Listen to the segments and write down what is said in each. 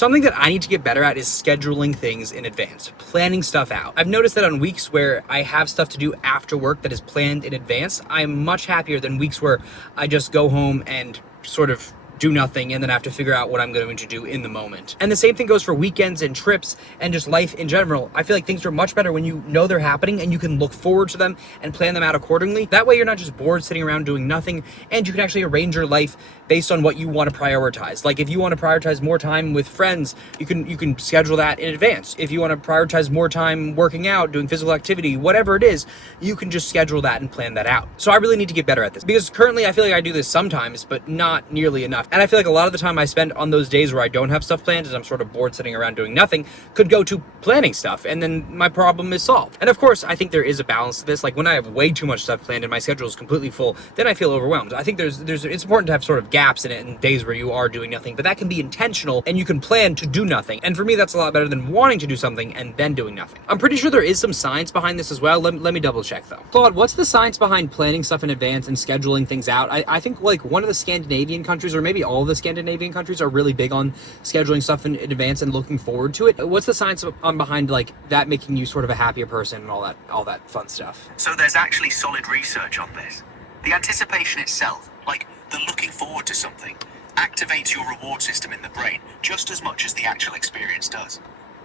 Something that I need to get better at is scheduling things in advance, planning stuff out. I've noticed that on weeks where I have stuff to do after work that is planned in advance, I'm much happier than weeks where I just go home and sort of do nothing and then have to figure out what I'm going to do in the moment. And the same thing goes for weekends and trips and just life in general. I feel like things are much better when you know they're happening and you can look forward to them and plan them out accordingly. That way you're not just bored sitting around doing nothing, and you can actually arrange your life based on what you want to prioritize. Like if you want to prioritize more time with friends, you can schedule that in advance. If you want to prioritize more time working out, doing physical activity, whatever it is, you can just schedule that and plan that out. So I really need to get better at this, because currently I feel like I do this sometimes, but not nearly enough. And I feel like a lot of the time I spend on those days where I don't have stuff planned, as I'm sort of bored sitting around doing nothing, could go to planning stuff, and then my problem is solved. And of course, I think there is a balance to this. Like when I have way too much stuff planned and my schedule is completely full, then I feel overwhelmed. I think it's important to have sort of gaps in it and days where you are doing nothing, but that can be intentional and you can plan to do nothing. And for me, that's a lot better than wanting to do something and then doing nothing. I'm pretty sure there is some science behind this as well. Let me double check though. Claude, what's the science behind planning stuff in advance and scheduling things out? I think like one of the Scandinavian countries, or maybe all of the Scandinavian countries, are really big on scheduling stuff in advance and looking forward to it. What's the science behind like that making you sort of a happier person and all that fun stuff? So there's actually solid research on this. The anticipation itself, like the looking forward to something, activates your reward system in the brain just as much as the actual experience does.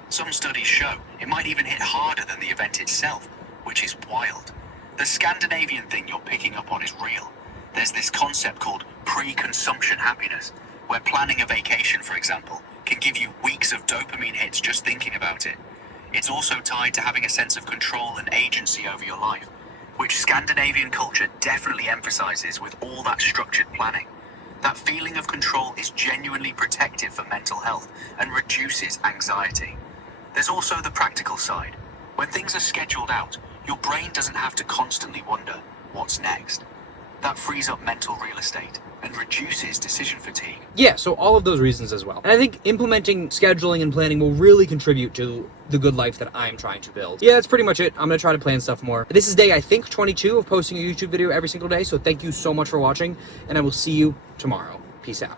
Some studies show it might even hit harder than the event itself, which is wild. The Scandinavian thing you're picking up on is real. There's this concept called pre-consumption happiness, where planning a vacation, for example, can give you weeks of dopamine hits just thinking about it. It's also tied to having a sense of control and agency over your life, which Scandinavian culture definitely emphasizes with all that structured planning. That feeling of control is genuinely protective for mental health and reduces anxiety. There's also the practical side. When things are scheduled out, your brain doesn't have to constantly wonder, what's next? That frees up mental real estate and reduces decision fatigue. Yeah, so all of those reasons as well. And I think implementing scheduling and planning will really contribute to the good life that I'm trying to build. Yeah, that's pretty much it. I'm gonna try to plan stuff more. This is day, I think, 22 of posting a YouTube video every single day, so thank you so much for watching, and I will see you tomorrow. Peace out.